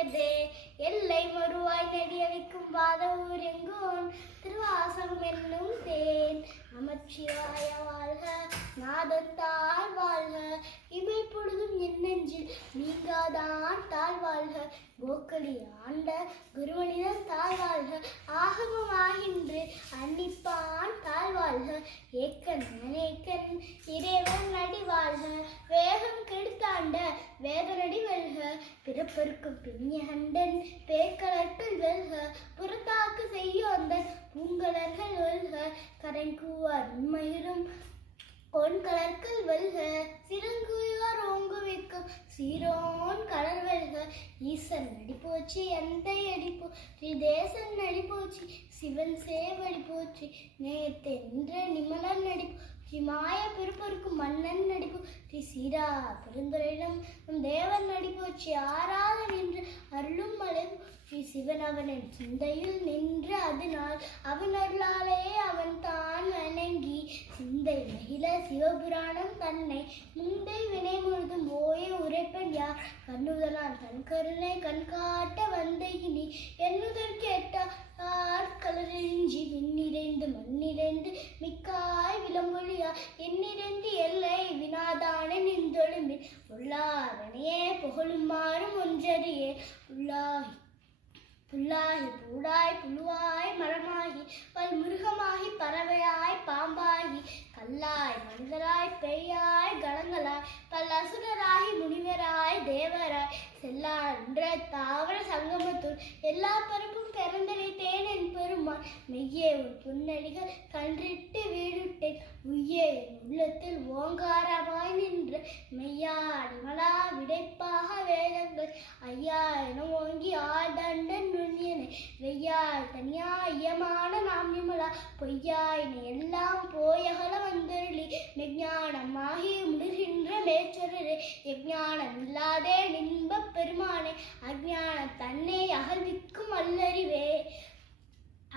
உயர்ந்தது எல்லை மறுவாய் நெடிய வைக்கும் வாத ஊரெங்கோன் திருவாசம் என்னும் தேன். நமச்சிவாய வாழ்க நாதத்தால் வாழ்க. இவை பொழுதும் என் நீங்காதான் தாழ் வாழ்க. போக்களி ஆண்ட குருமனிதன் தாழ்வாழ்க ஆகமமாகின்று அன்னிப்பான் தாழ்வாழ்க ஏக்கன் ஏக்கன் இறை பிறப்பருக்கும் பின்யகண்டன் பேக்கலர்கள் வெல்க புறத்தாக்கு செய்யோந்தன் பூங்கலர்கள் வெல்க கரைங்குவார் மயிரும் பொன் கலர்கள் வெல்க சிறங்குவார் ஓங்குவிக்கும் சீரோன் கலர் வெல்க ஈசன் நடிப்போச்சு எந்தை அடிப்போச்சு தேசன் நடிப்போச்சு சிவன் சேவடி போச்சு நேயத்தை நின்ற நிமலன் நடிப்போச்சு மாய பெருப்பருக்கும் சீரா பெருந்துரையிடம் நம் தேவன் நடிப்போச்சி ஆறாத நின்று அருளும் மலை ஸ்ரீ சிவன் அவனின் சிந்தையில் நின்று அதனால் அவன் அருளாலே அவன் தான் வணங்கி சிந்தை மகிழ சிவபுராணம் தன்னை முந்தை வினை முழுதும் ஓய உரைப்பன் யார்? கண்ணுதலான் தன் கருணை கண்காட்ட வந்த இனி என்னுதல் கேட்டார் கலரிஞ்சி விண்ணிறைந்து மண்ணிறைந்து மிக்காய் விளம்பொழியா எண்ணிறைந்து எல்லை வினா உள்ளாரனையே புகழுமாறும் ஒன்றறியே. உள்ளாகி புல்லாகி பூடாய் புழுவாய் மரமாகி பல் மிருகமாகி பறவையாய் பாம்பாகி கல்லாய் மனிதராய் பெய்யாய் கலங்களாய் பல் அசுரராகி முனிவராய் தேவராய் செல்லான்ற தாவர சங்கமத்துள் எல்லா பருப்பும் பிறந்தடைத்தேன் என் பெருமாள். மெய்யே ஒரு புன்னடிகள் கன்றிட்டு வீடுட்டேன் உய்யே என் உள்ளத்தில் ஓங்காரமாய் நின்ற விடைப்பாக வேதங்கள். ஐயா என ஓங்கி ஆதண்டன் நுண்ணியனை வெய்யாய் தனியா ஐயமான நாம் நிமலா பொய்யாய் நீ எல்லாம் போயகல வந்தருளி. மெஞ்ஞானமாகி முடிகின்ற மேச்சொருளே எஞ்ஞானம் இல்லாதே நின்ப பெருமானே அஞ்ஞான தன்னை அகழ்விக்கும் அல்லறிவே.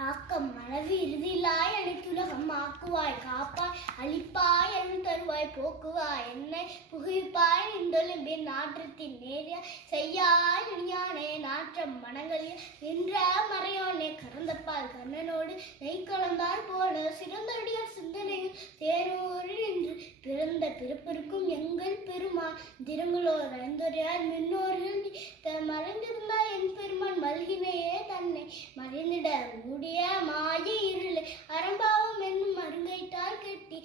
ஆக்கம் மனது இறுதியிலாய் அனைத்துலகம் ஆக்குவாய் காப்பாய் அழிப்பாய் அருள் தருவாய் போக்குவாய் என்னை புகுவிப்பாய் நின்றொழும்பின் நாற்றத்தின் நேரிய செய்யாய் இனியானே நாற்றம் மனங்களில் நின்ற மறையோனே கறந்தப்பால் கண்ணனோடு நெய் கலந்தார் போல சிறந்தடியார் சிந்தனையில் தேனூரில் நின்று பிறந்த பிறப்பிற்கும் எங்கள் பெருமா திருங்குளோர் ஐந்தொரையார் நின்று நீ த- மறைந்திருந்தாய் என் பெருமான் மல்கினையே தன்னை மறைந்திட மூடிய மாய இருளை அறம்பாவம் என்னும் மருங்கைட்டால் கட்டி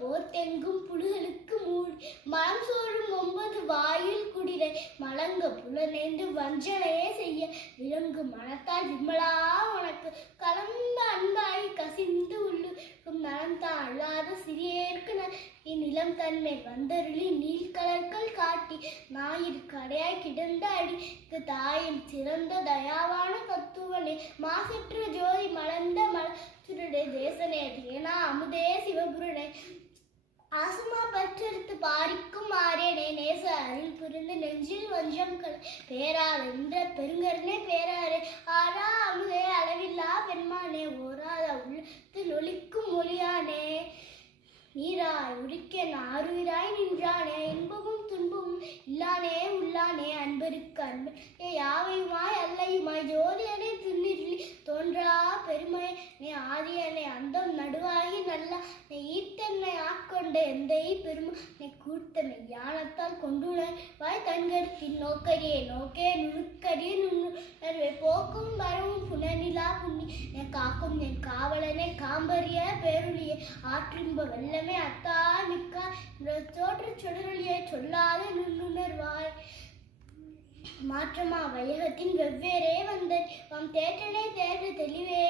போர் எங்கும் புலிகளுக்கு மூடி மலம் சோறும் ஒன்பது வாயில் குடிரை மலங்க புலனேந்து வஞ்சனையே செய்ய. விலங்கு மனத்தால் விமலா உனக்கு. கலந்த அன்பாய் கசிந்து உள்ளுக்கும் நலம்தான் அல்லாத சிறியேற்கு இந்நிலம் தன்மை வந்தருளி நீள்கலர்கள் காட்டி. ஞாயிறு கடையாய் கிடந்த அடிக்கு தாயின் சிறந்த தயாவான தத்துவனே மாசற்று மலச்சுருடே தேசனே அமுதே சிவபுரனே ஆசுமா பற்றெடுத்து பாரிக்கும் ஆரேனே நேச அருள் புரிந்து நெஞ்சில் வஞ்சம் பேரார் என்ற பெருங்கருணே பேராரே. ஆரா அமுதே அளவில்லா பெருமானே ஓராத உள்ளத்தில் நொலிக்கும் மொழியானே நீராய் உரிக்க நாருயிராய் நின்றானே இன்பமும் துன்பமும் இல்லானே உள்ளானே அன்பருக்கு அன்பே. யாவையுமாய் அல்லையுமாய் ஜோதியனே திருநீரில் பெருமை நீ ஆதியனை அந்தம் நடுவாகி நல்லா நீ ஈத்தன்னை ஆட்கொண்ட எந்தை பெருமை நீ கூர்த்தனை யானத்தால் கொண்டுணை வாய் தன்கருத்தின் நோக்கரியே நோக்கே நுணுக்கரிய நுண்ணுணர்வை போக்கும் வரவும் புனநிலா புண்ணி என் காக்கும் என் காவலனே காம்பரிய பேருளியே. ஆற்றின்ப வெள்ளமே அத்தா நிற்கா தோற்ற சுடரொளியை சொல்லாத நுண்ணுணர்வாய் மாற்றமா வையகத்தின் வெவ்வேறே வந்த வம் தேற்றனை தேற்று தெளிவே.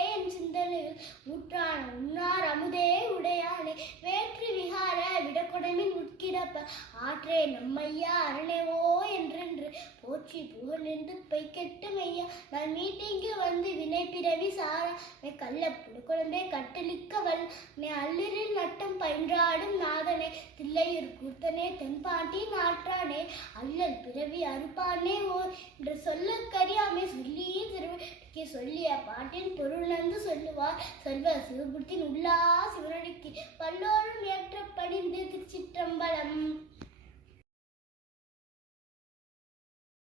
உட்கிடப்ப ஆற்றே நம்மையா அரணேவோ என்றென்று போற்றி போர் நின்று பைக்கெட்டு மையா நான் மீட்டிங்கு வந்து வினை பிறவி சாரா. கல்ல கள்ள கட்டளிக்க வல் நீ அல்லிரில் நட்டம் பயின்றாடும் நாதனே. தில்லையூர் கூத்தனே தென்பாண்டி நாற்றானே. அல்லல் பிறவி அறுப்பானே ஓர். என்று சொல்ல கரியாமே சொல்லியே திருவடிக்கு சொல்லிய பாட்டின் பொருள் நந்து சொல்லு. சொர்வ சிவபுத்தின் உல்லா சிவனடிக்கு பல்லோரும் ஏற்ற படிந்து திருச்சிற்றம்பலம்.